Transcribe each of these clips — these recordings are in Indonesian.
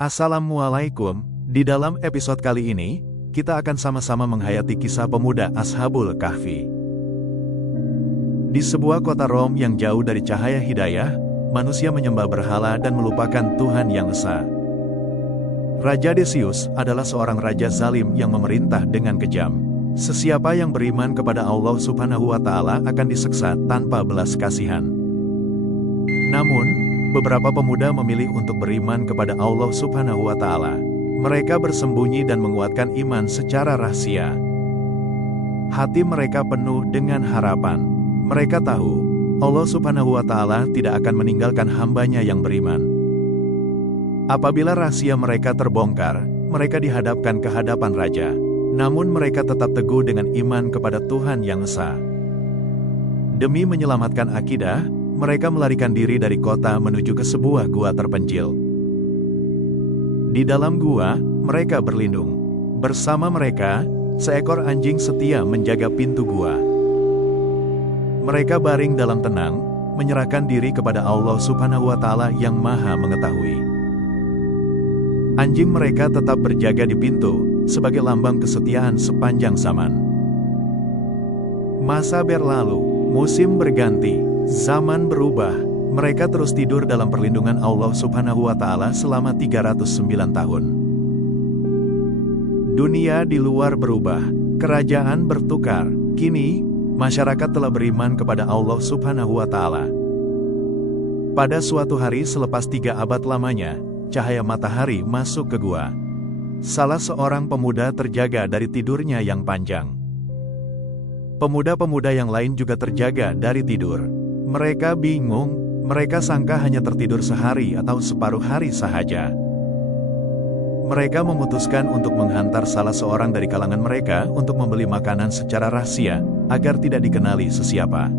Assalamualaikum, di dalam episode kali ini, kita akan sama-sama menghayati kisah pemuda Ashabul Kahfi. Di sebuah kota Rom yang jauh dari cahaya hidayah, manusia menyembah berhala dan melupakan Tuhan yang Esa. Raja Decius adalah seorang raja zalim yang memerintah dengan kejam. Sesiapa yang beriman kepada Allah Subhanahu wa Ta'ala akan diseksa tanpa belas kasihan. Namun, beberapa pemuda memilih untuk beriman kepada Allah Subhanahu wa Ta'ala. Mereka bersembunyi dan menguatkan iman secara rahasia. Hati mereka penuh dengan harapan. Mereka tahu, Allah Subhanahu wa Ta'ala tidak akan meninggalkan hambanya yang beriman. Apabila rahasia mereka terbongkar, mereka dihadapkan ke hadapan raja. Namun mereka tetap teguh dengan iman kepada Tuhan yang Esa. Demi menyelamatkan akidah, mereka melarikan diri dari kota menuju ke sebuah gua terpencil. Di dalam gua, mereka berlindung. Bersama mereka, seekor anjing setia menjaga pintu gua. Mereka baring dalam tenang, menyerahkan diri kepada Allah Subhanahu wa Ta'ala yang Maha Mengetahui. Anjing mereka tetap berjaga di pintu, sebagai lambang kesetiaan sepanjang zaman. Masa berlalu, musim berganti. Zaman berubah, mereka terus tidur dalam perlindungan Allah Subhanahu wa Ta'ala selama 309 tahun. Dunia di luar berubah, kerajaan bertukar. Kini, masyarakat telah beriman kepada Allah Subhanahu wa Ta'ala. Pada suatu hari selepas 3 abad lamanya, cahaya matahari masuk ke gua. Salah seorang pemuda terjaga dari tidurnya yang panjang. Pemuda-pemuda yang lain juga terjaga dari tidur. Mereka bingung, mereka sangka hanya tertidur sehari atau separuh hari sahaja. Mereka memutuskan untuk menghantar salah seorang dari kalangan mereka untuk membeli makanan secara rahasia, agar tidak dikenali sesiapa.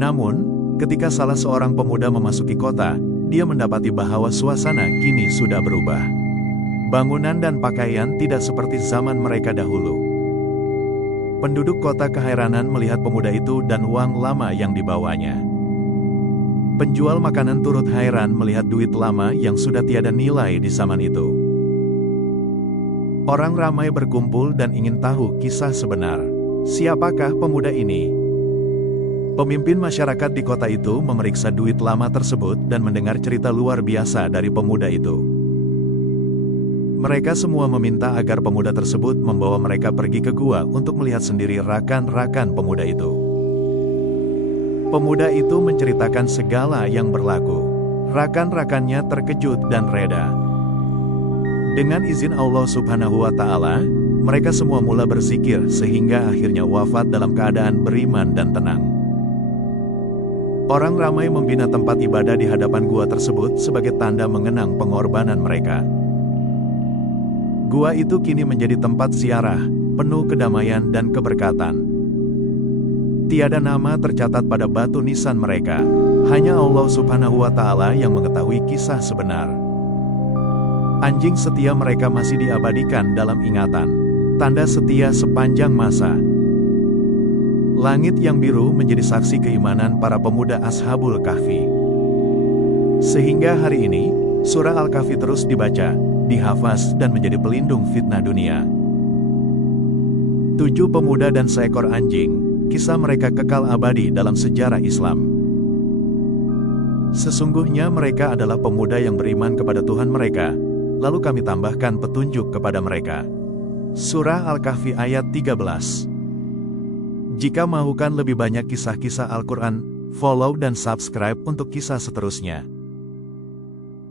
Namun, ketika salah seorang pemuda memasuki kota, dia mendapati bahwa suasana kini sudah berubah. Bangunan dan pakaian tidak seperti zaman mereka dahulu. Penduduk kota keheranan melihat pemuda itu dan uang lama yang dibawanya. Penjual makanan turut heran melihat duit lama yang sudah tiada nilai di zaman itu. Orang ramai berkumpul dan ingin tahu kisah sebenar. Siapakah pemuda ini? Pemimpin masyarakat di kota itu memeriksa duit lama tersebut dan mendengar cerita luar biasa dari pemuda itu. Mereka semua meminta agar pemuda tersebut membawa mereka pergi ke gua untuk melihat sendiri rakan-rakan pemuda itu. Pemuda itu menceritakan segala yang berlaku. Rakan-rakannya terkejut dan reda. Dengan izin Allah Subhanahu wa Ta'ala, mereka semua mula berzikir sehingga akhirnya wafat dalam keadaan beriman dan tenang. Orang ramai membina tempat ibadah di hadapan gua tersebut sebagai tanda mengenang pengorbanan mereka. Gua itu kini menjadi tempat ziarah, penuh kedamaian dan keberkatan. Tiada nama tercatat pada batu nisan mereka, hanya Allah Subhanahu wa Ta'ala yang mengetahui kisah sebenar. Anjing setia mereka masih diabadikan dalam ingatan, tanda setia sepanjang masa. Langit yang biru menjadi saksi keimanan para pemuda Ashabul Kahfi. Sehingga hari ini, surah Al-Kahfi terus dibaca, dihafaz dan menjadi pelindung fitnah dunia. 7 pemuda dan seekor anjing, kisah mereka kekal abadi dalam sejarah Islam. Sesungguhnya mereka adalah pemuda yang beriman kepada Tuhan mereka, lalu kami tambahkan petunjuk kepada mereka. Surah Al-Kahfi ayat 13. Jika mahukan lebih banyak kisah-kisah Al-Quran, follow dan subscribe untuk kisah seterusnya.